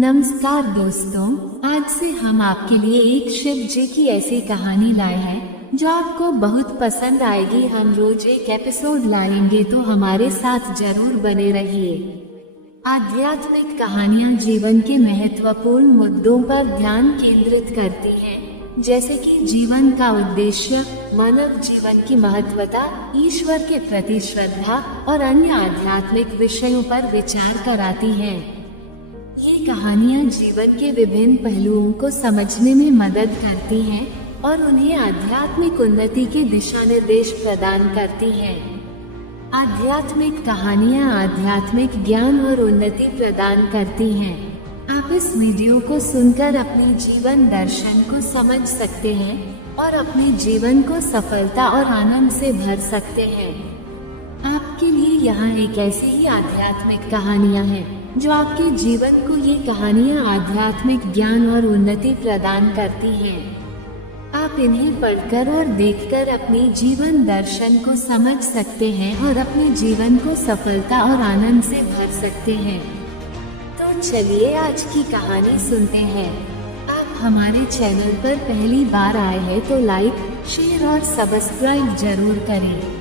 नमस्कार दोस्तों, आज से हम आपके लिए एक शिव जी की ऐसी कहानी लाए हैं जो आपको बहुत पसंद आएगी। हम रोज एक एपिसोड लाएंगे, तो हमारे साथ जरूर बने रहिए। आध्यात्मिक कहानियाँ जीवन के महत्वपूर्ण मुद्दों पर ध्यान केंद्रित करती हैं, जैसे कि जीवन का उद्देश्य, मानव जीवन की महत्वता, ईश्वर के प्रति श्रद्धा और अन्य आध्यात्मिक विषयों पर विचार कराती हैं। ये कहानियाँ जीवन के विभिन्न पहलुओं को समझने में मदद करती हैं और उन्हें आध्यात्मिक उन्नति के दिशा निर्देश प्रदान करती हैं। आध्यात्मिक कहानियाँ आध्यात्मिक ज्ञान और उन्नति प्रदान करती हैं। आप इस वीडियो को सुनकर अपने जीवन दर्शन को समझ सकते हैं और अपने जीवन को सफलता और आनंद से भर सकते हैं। आपके लिए यहाँ एक ऐसी ही आध्यात्मिक कहानियाँ हैं जो आपके जीवन को ये कहानियाँ आध्यात्मिक ज्ञान और उन्नति प्रदान करती हैं। आप इन्हें पढ़कर और देखकर अपने जीवन दर्शन को समझ सकते हैं और अपने जीवन को सफलता और आनंद से भर सकते हैं। तो चलिए आज की कहानी सुनते हैं। आप हमारे चैनल पर पहली बार आए हैं तो लाइक, शेयर और सब्सक्राइब जरूर करें।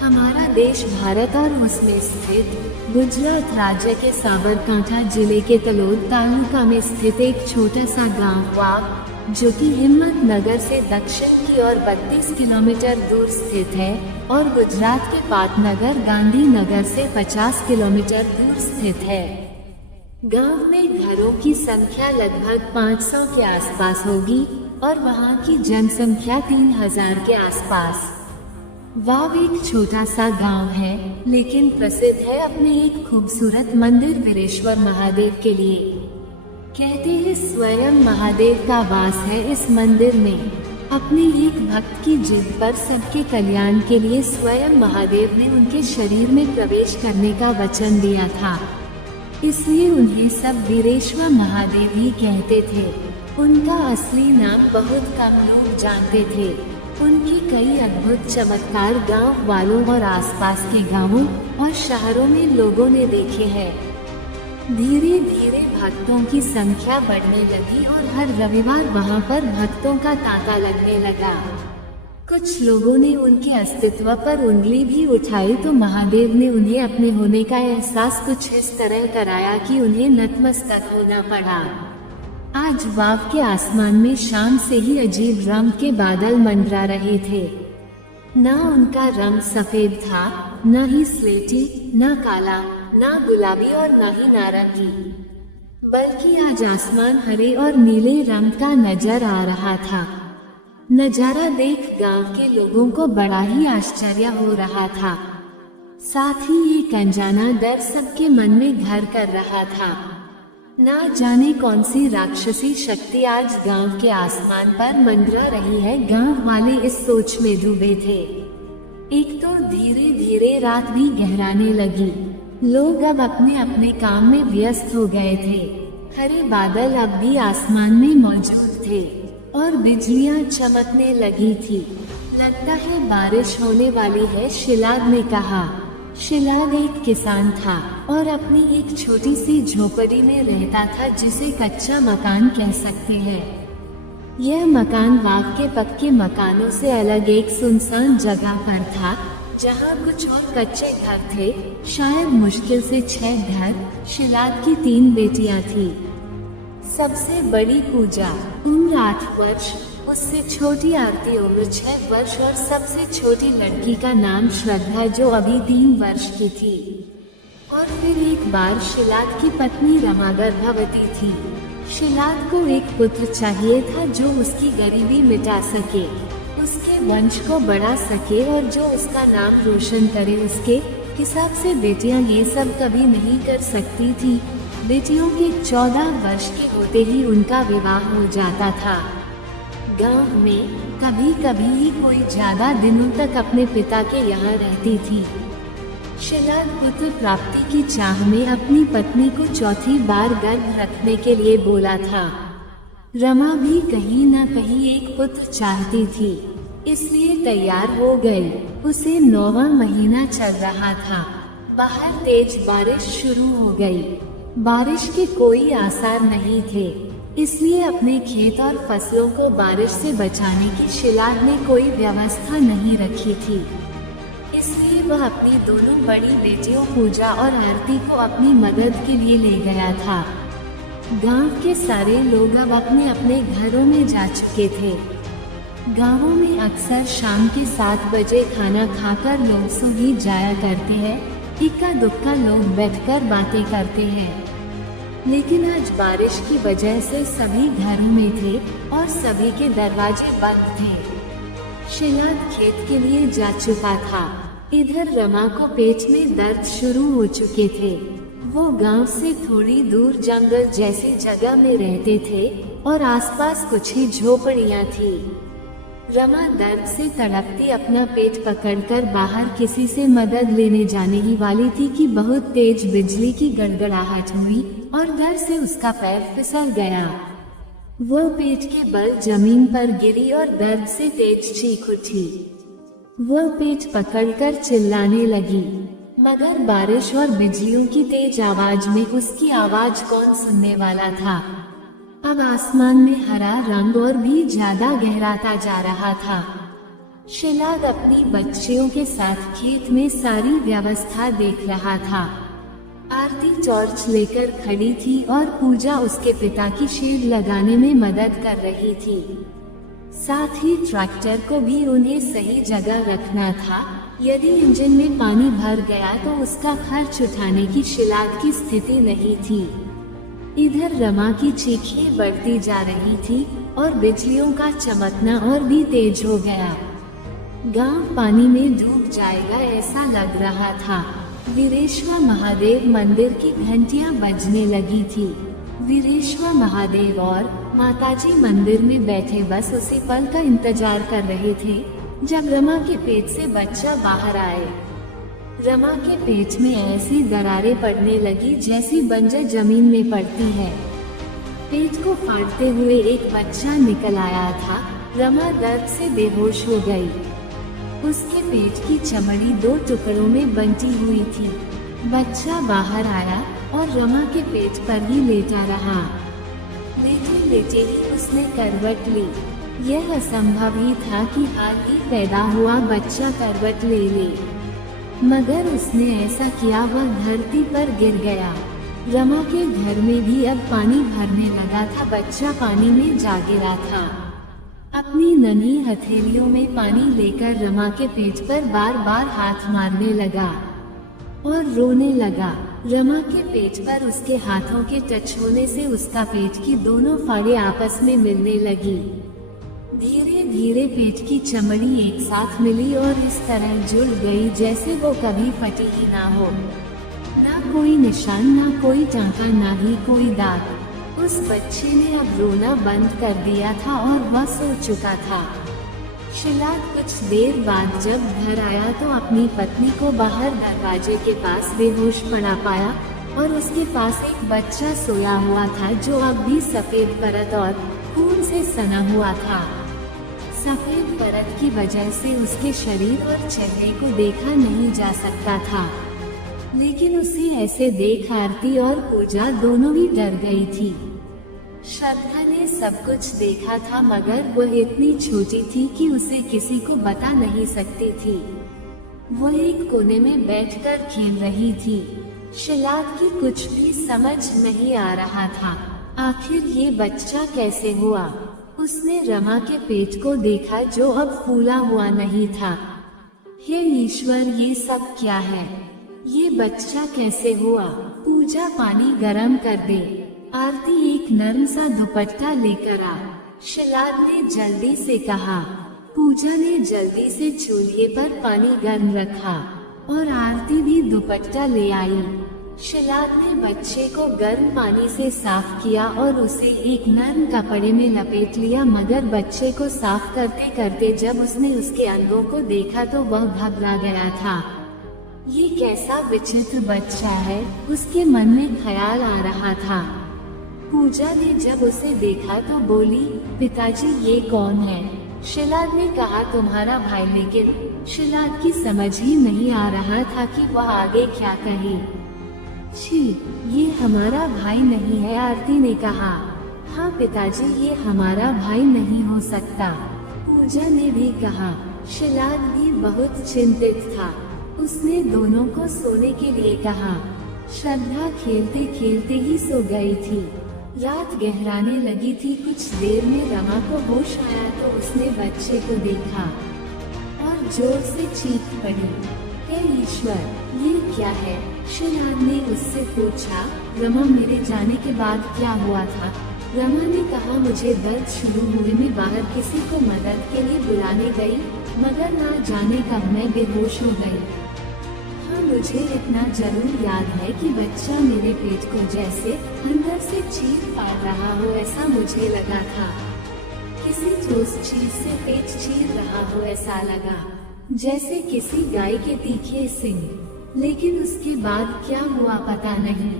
हमारा देश भारत और उसमें स्थित गुजरात राज्य के साबरकांठा जिले के तलोद तालुका में स्थित एक छोटा सा गांव वाव, जो कि हिम्मत नगर से दक्षिण की ओर 32 किलोमीटर दूर स्थित है और गुजरात के पाटनगर गांधी नगर से 50 किलोमीटर दूर स्थित है। गांव में घरों की संख्या लगभग 500 के आसपास होगी और वहां की जनसंख्या 3000 के आसपास। वाव एक छोटा सा गांव है, लेकिन प्रसिद्ध है अपने एक खूबसूरत मंदिर वीरेश्वर महादेव के लिए। कहते हैं स्वयं महादेव का वास है इस मंदिर में। अपने एक भक्त की जिद पर सबके कल्याण के लिए स्वयं महादेव ने उनके शरीर में प्रवेश करने का वचन दिया था, इसलिए उन्हें सब वीरेश्वर महादेव ही कहते थे। उनका असली नाम बहुत कम लोग जानते थे। उनकी कई अद्भुत चमत्कार गांव वालों और आसपास के गांवों और शहरों में लोगों ने देखे हैं। धीरे धीरे भक्तों की संख्या बढ़ने लगी और हर रविवार वहां पर भक्तों का तांता लगने लगा। कुछ लोगों ने उनके अस्तित्व पर उंगली भी उठाई तो महादेव ने उन्हें अपने होने का एहसास कुछ इस तरह कराया कि उन्हें नतमस्तक होना पड़ा। आज वाव के आसमान में शाम से ही अजीब रंग के बादल मंडरा रहे थे। न उनका रंग सफेद था, न ही स्लेटी, न काला, न गुलाबी और न ही नारंगी, बल्कि आज आसमान हरे और नीले रंग का नजर आ रहा था। नजारा देख गांव के लोगों को बड़ा ही आश्चर्य हो रहा था। साथ ही एक अनजाना डर सबके मन में घर कर रहा था। ना जाने कौन सी राक्षसी शक्ति आज गांव के आसमान पर मंडरा रही है। गांव वाले इस सोच में डूबे थे। एक तो धीरे धीरे रात भी गहराने लगी। लोग अब अपने अपने काम में व्यस्त हो गए थे। हरे बादल अब भी आसमान में मौजूद थे और बिजलियां चमकने लगी थी। लगता है बारिश होने वाली है, शिलाग ने कहा। शिलाग एक किसान था और अपनी एक छोटी सी झोपड़ी में रहता था, जिसे कच्चा मकान कह सकते हैं। यह मकान वाव के पक्के मकानों से अलग एक सुनसान जगह पर था, जहां कुछ और कच्चे घर थे, शायद मुश्किल से 6 घर। शिलाग की 3 बेटियां थी। सबसे बड़ी पूजा, उम्र 8 वर्ष, उससे छोटी आरती उम्र 6 वर्ष और सबसे छोटी लड़की का नाम श्रद्धा, जो अभी 3 वर्ष की थी। और फिर एक बार शिलाग की पत्नी रमा गर्भवती थी। शिलाग को एक पुत्र चाहिए था जो उसकी गरीबी मिटा सके, उसके वंश को बढ़ा सके और जो उसका नाम रोशन करे। उसके हिसाब से बेटियां ये सब कभी नहीं कर सकती थी। बेटियों के 14 वर्ष के होते ही उनका विवाह हो जाता था। गांव में कभी कभी ही कोई ज्यादा दिनों तक अपने पिता के यहाँ रहती थी। शिलाग पुत्र प्राप्ति की चाह में अपनी पत्नी को चौथी बार गर्भ रखने के लिए बोला था। रमा भी कहीं न कहीं एक पुत्र चाहती थी, इसलिए तैयार हो गई। उसे 9वां महीना चल रहा था। बाहर तेज बारिश शुरू हो गई। बारिश के कोई आसार नहीं थे, इसलिए अपने खेत और फसलों को बारिश से बचाने की शिलाद ने कोई व्यवस्था नहीं रखी थी। इसलिए वह अपनी दोनों बड़ी बेटियों पूजा और आरती को अपनी मदद के लिए ले गया था। गांव के सारे लोग अब अपने अपने घरों में जा चुके थे। गांवों में अक्सर शाम के 7 बजे खाना खाकर लोग सो ही जाया करते हैं। इक्का दुक्का लोग बैठकर बातें करते हैं। लेकिन आज बारिश की वजह से सभी घरों में थे और सभी के दरवाजे बंद थे। शिलाद खेत के लिए जा चुका था। इधर रमा को पेट में दर्द शुरू हो चुके थे। वो गांव से थोड़ी दूर जंगल जैसी जगह में रहते थे और आसपास कुछ ही झोपड़ियां थी। रमा दर्द से तड़पती अपना पेट पकड़कर बाहर किसी से मदद लेने जाने ही वाली थी कि बहुत तेज बिजली की गड़गड़ाहट हुई और डर से उसका पैर फिसल गया। वो पेट के बल जमीन पर गिरी और दर्द से तेज चीख उठी। वो पेट पकड़कर चिल्लाने लगी, मगर बारिश और बिजलियों की तेज आवाज में उसकी आवाज कौन सुनने वाला था। अब आसमान में हरा रंग और भी ज्यादा गहराता जा रहा था। शिलाद अपनी बच्चियों के साथ खेत में सारी व्यवस्था देख रहा था। आरती टॉर्च लेकर खड़ी थी और पूजा उसके पिता की शेड लगाने में मदद कर रही थी। साथ ही ट्रैक्टर को भी उन्हें सही जगह रखना था। यदि इंजन में पानी भर गया तो उसका खर्च उठाने की शिलाद की स्थिति नहीं थी। इधर रमा की चीखें बढ़ती जा रही थी और बिजलियों का चमकना और भी तेज हो गया। गांव पानी में डूब जाएगा ऐसा लग रहा था। वीरेश्वर महादेव मंदिर की घंटियां बजने लगी थी। वीरेश्वर महादेव और माताजी मंदिर में बैठे बस उसी पल का इंतजार कर रहे थे जब रमा के पेट से बच्चा बाहर आए। रमा के पेट में ऐसी दरारें पड़ने लगी जैसी बंजर जमीन में पड़ती है। पेट को फाड़ते हुए एक बच्चा निकल आया था। रमा दर्द से बेहोश हो गई। उसके पेट की चमड़ी 2 टुकड़ों में बंटी हुई थी। बच्चा बाहर आया और रमा के पेट पर ही लेटा रहा। लेटे लेटे ही उसने करवट ली। यह असंभव ही था कि हाल ही पैदा हुआ बच्चा करवट ले ले, मगर उसने ऐसा किया, वह धरती पर गिर गया। रमा के घर में भी अब पानी भरने लगा था। बच्चा पानी में जा गिरा था। अपनी नन्ही हथेलियों में पानी लेकर रमा के पेट पर बार बार हाथ मारने लगा और रोने लगा। रमा के पेट पर उसके हाथों के टच होने से उसका पेट की दोनों फाड़ें आपस में मिलने लगी। धीरे धीरे पेट की चमड़ी एक साथ मिली और इस तरह जुड़ गई जैसे वो कभी फटी ही ना हो। ना कोई निशान, ना कोई टांका, ना ही कोई दाग। उस बच्चे ने अब रोना बंद कर दिया था और वह सो चुका था। शिलाद कुछ देर बाद जब घर आया तो अपनी पत्नी को बाहर दरवाजे के पास बेहोश पड़ा पाया और उसके पास एक बच्चा सोया हुआ था जो अब भी सफेद परत और खून से सना हुआ था। सफेद परत की वजह से उसके शरीर और चेहरे को देखा नहीं जा सकता था, लेकिन उसे ऐसे देख आरती और पूजा दोनों ही डर गई थी। श्रद्धा ने सब कुछ देखा था, मगर वह इतनी छोटी थी कि उसे किसी को बता नहीं सकती थी। वो एक कोने में बैठकर खेल रही थी। शिलाद की कुछ भी समझ नहीं आ रहा था। आखिर ये बच्चा कैसे हुआ? उसने रमा के पेट को देखा जो अब फूला हुआ नहीं था। हे ईश्वर, ये सब क्या है? ये बच्चा कैसे हुआ? पूजा पानी गरम कर दे। आरती एक नरम सा दुपट्टा लेकर आ, शिलाद ने जल्दी से कहा। पूजा ने जल्दी से चूल्हे पर पानी गर्म रखा और आरती भी दुपट्टा ले आई। शिलाद ने बच्चे को गर्म पानी से साफ किया और उसे एक नरम कपड़े में लपेट लिया, मगर बच्चे को साफ करते करते जब उसने उसके अंगों को देखा तो वह घबरा गया था। ये कैसा विचित्र बच्चा है, उसके मन में ख्याल आ रहा था। पूजा ने जब उसे देखा तो बोली, पिताजी ये कौन है? शिलाद ने कहा, तुम्हारा भाई। लेकिन शिलाद की समझ ही नहीं आ रहा था कि वह आगे क्या कहे। छी, ये हमारा भाई नहीं है, आरती ने कहा। हाँ पिताजी, ये हमारा भाई नहीं हो सकता, पूजा ने भी कहा। शिलाद भी बहुत चिंतित था। उसने दोनों को सोने के लिए कहा। श्रद्धा खेलते खेलते ही सो गई थी। रात गहराने लगी थी। कुछ देर में रमा को होश आया तो उसने बच्चे को देखा और जोर से चीख पड़ी, हे ईश्वर, ये क्या है? शिलाद ने उससे पूछा, रमा, मेरे जाने के बाद क्या हुआ था? रमा ने कहा, मुझे दर्द शुरू हुए में बाहर किसी को मदद के लिए बुलाने गई, मगर ना जाने कब मैं बेहोश हो गई। हाँ, मुझे इतना जरूर याद है कि बच्चा मेरे पेट को जैसे अंदर से चीर फाड़ रहा हो, ऐसा मुझे लगा था। किसी ठोस चीज से पेट चीर रहा हो, ऐसा लगा जैसे किसी गाय के तीखे सिंग। लेकिन उसके बाद क्या हुआ पता नहीं।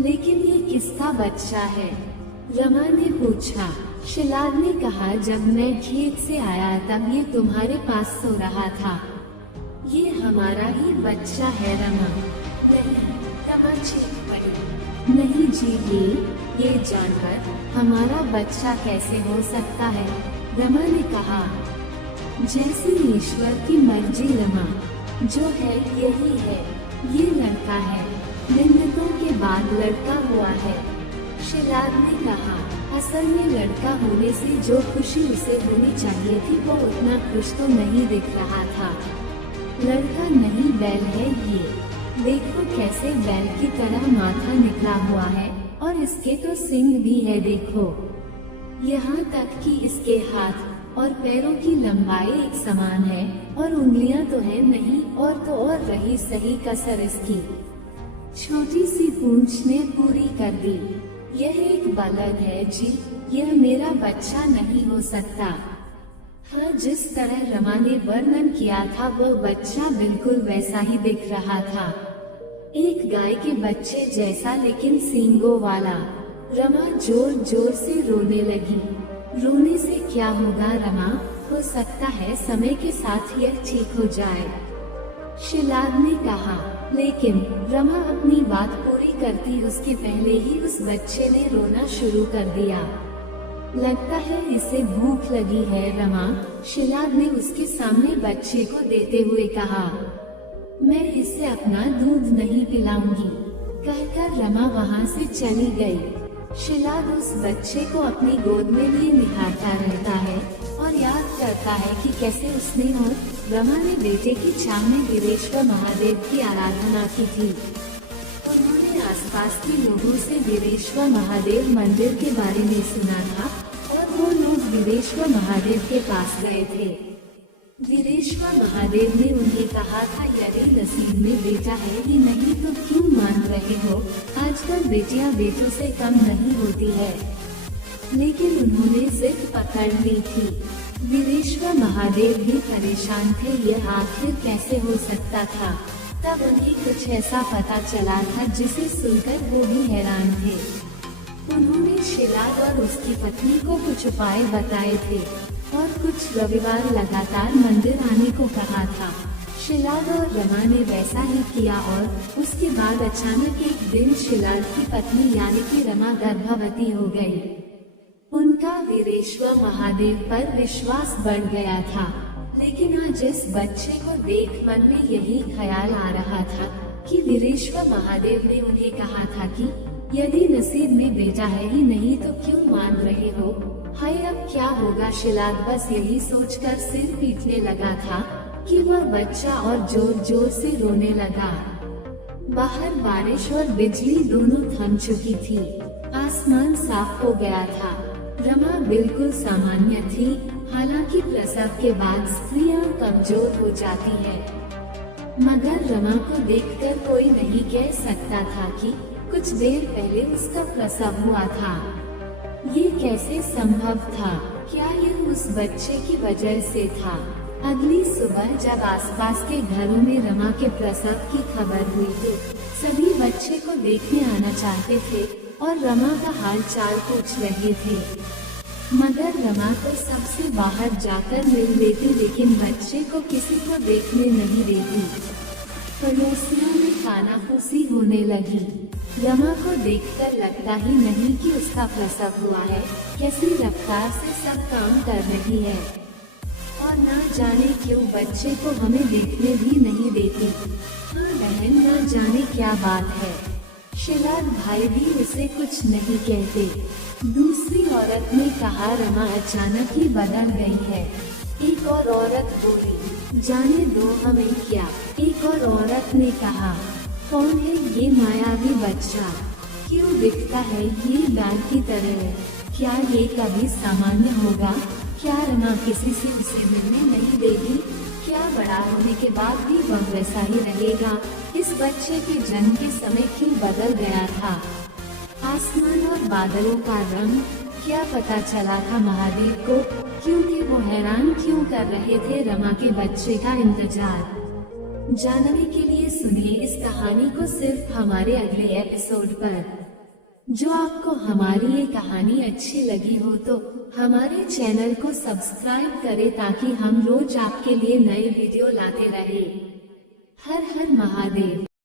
लेकिन ये किसका बच्चा है? रमा ने पूछा। शिलाद ने कहा, जब मैं खेत से आया तब ये तुम्हारे पास सो रहा था। ये हमारा ही बच्चा है रमा। नहीं, रमा चीख पड़ी। नहीं जी, ये जानवर हमारा बच्चा कैसे हो सकता है? रमा ने कहा, जैसे ईश्वर की मर्जी रमा, जो है यही है। ये लड़का है, मिन्नतों के बाद लड़का हुआ है। शिलाद ने कहा, असल में लड़का होने से जो खुशी उसे होनी चाहिए थी वो उतना खुश तो नहीं दिख रहा था। लड़का नहीं, बैल है ये। देखो कैसे बैल की तरह माथा निकला हुआ है और इसके तो सिंग भी है, देखो। यहाँ तक कि इसके हाथ और पैरों की लंबाई एक समान है और उंगलियां तो है नहीं, और तो और रही सही कसर इसकी छोटी सी पूंछ ने पूरी कर दी। यह एक बलद है जी, यह मेरा बच्चा नहीं हो सकता। हाँ, जिस तरह रमा ने वर्णन किया था वो बच्चा बिल्कुल वैसा ही दिख रहा था, एक गाय के बच्चे जैसा, लेकिन सींगों वाला। रमा जोर जोर से रोने लगी। रोने से क्या होगा रमा, हो सकता है समय के साथ यह ठीक हो जाए, शिलाद ने कहा। लेकिन रमा अपनी बात पूरी करती उसके पहले ही उस बच्चे ने रोना शुरू कर दिया। लगता है इसे भूख लगी है रमा, शिलाद ने उसके सामने बच्चे को देते हुए कहा। मैं इसे अपना दूध नहीं पिलाऊंगी, कहकर रमा वहाँ से चली गई। शिलाद उस बच्चे को अपनी गोद में लिए निहारता रहता है और याद करता है कि कैसे उसने और रमा ने बेटे की चाह में वीरेश्वर महादेव की आराधना की थी। उन्होंने आसपास के लोगों से वीरेश्वर महादेव मंदिर के बारे में सुना था और वो लोग वीरेश्वर महादेव के पास गए थे। वीरेश्वर महादेव ने उन्हें कहा था, यदि नसीब में बेटा है ही नहीं तो क्यों मान रहे हो? आजकल बेटियां बेटों से कम नहीं होती है। लेकिन उन्होंने जिद पकड़ ली थी। वीरेश्वर महादेव भी परेशान थे, यह आखिर कैसे हो सकता था। तब उन्हें कुछ ऐसा पता चला था जिसे सुनकर वो भी हैरान थे। उन्होंने शिलाद और उसकी पत्नी को कुछ उपाय बताए थे और कुछ रविवार लगातार मंदिर आने को कहा था। शिलाद और रमा ने वैसा ही किया और उसके बाद अचानक एक दिन शिलाद की पत्नी यानी कि रमा गर्भवती हो गई। उनका वीरेश्वर महादेव पर विश्वास बढ़ गया था। लेकिन आज इस बच्चे को देख मन में यही ख्याल आ रहा था कि वीरेश्वर महादेव ने उन्हें कहा था कि यदि नसीब में बेटा है ही नहीं तो क्यों मान रहे हो? हाय, अब क्या होगा? शिलाद बस यही सोचकर सिर पीटने लगा था कि वह बच्चा और जोर जोर से रोने लगा। बाहर बारिश और बिजली दोनों थम चुकी थी। आसमान साफ हो गया था। रमा बिल्कुल सामान्य थी। हालांकि प्रसव के बाद स्त्रियां कमजोर हो जाती है, मगर रमा को देखकर कोई नहीं कह सकता था कि कुछ देर पहले उसका प्रसव हुआ था। ये कैसे संभव था? क्या यह उस बच्चे की वजह से था? अगली सुबह जब आसपास के घरों में रमा के प्रसव की खबर हुई तो सभी बच्चे को देखने आना चाहते थे और रमा का हाल चाल पूछ रहे थे। मगर रमा तो सबसे बाहर जाकर मिल लेती, लेकिन बच्चे को किसी को देखने नहीं देती। पड़ोसियों में कानाफूसी होने लगी। रमा को देखकर लगता ही नहीं कि उसका प्रसव हुआ है। कैसी रफ्तार से सब काम कर रही है और ना जाने क्यों बच्चे को हमें देखने भी नहीं देती। हाँ बहन, ना जाने क्या बात है। शिलार भाई भी उसे कुछ नहीं कहते। दूसरी औरत ने कहा, रमा अचानक ही बदल गई है। एक और औरत बोली, जाने दो हमें क्या। एक और औरत ने कहा, कौन है ये मायावी बच्चा, क्यों दिखता है ये बैल की तरह, क्या ये कभी सामान्य होगा? क्या रमा किसी से उसे मिलने नहीं देगी? क्या बड़ा होने के बाद भी वह वैसा ही रहेगा? इस बच्चे के जन्म के समय क्यों बदल गया था आसमान और बादलों का रंग? क्या पता चला था महादेव को? क्योंकि वो हैरान क्यों कर रहे थे रमा के बच्चे का इंतजार जानने के लिए। सुनिए इस कहानी को सिर्फ हमारे अगले एपिसोड पर। जो आपको हमारी ये कहानी अच्छी लगी हो तो हमारे चैनल को सब्सक्राइब करें ताकि हम रोज आपके लिए नए वीडियो लाते रहें। हर हर महादेव।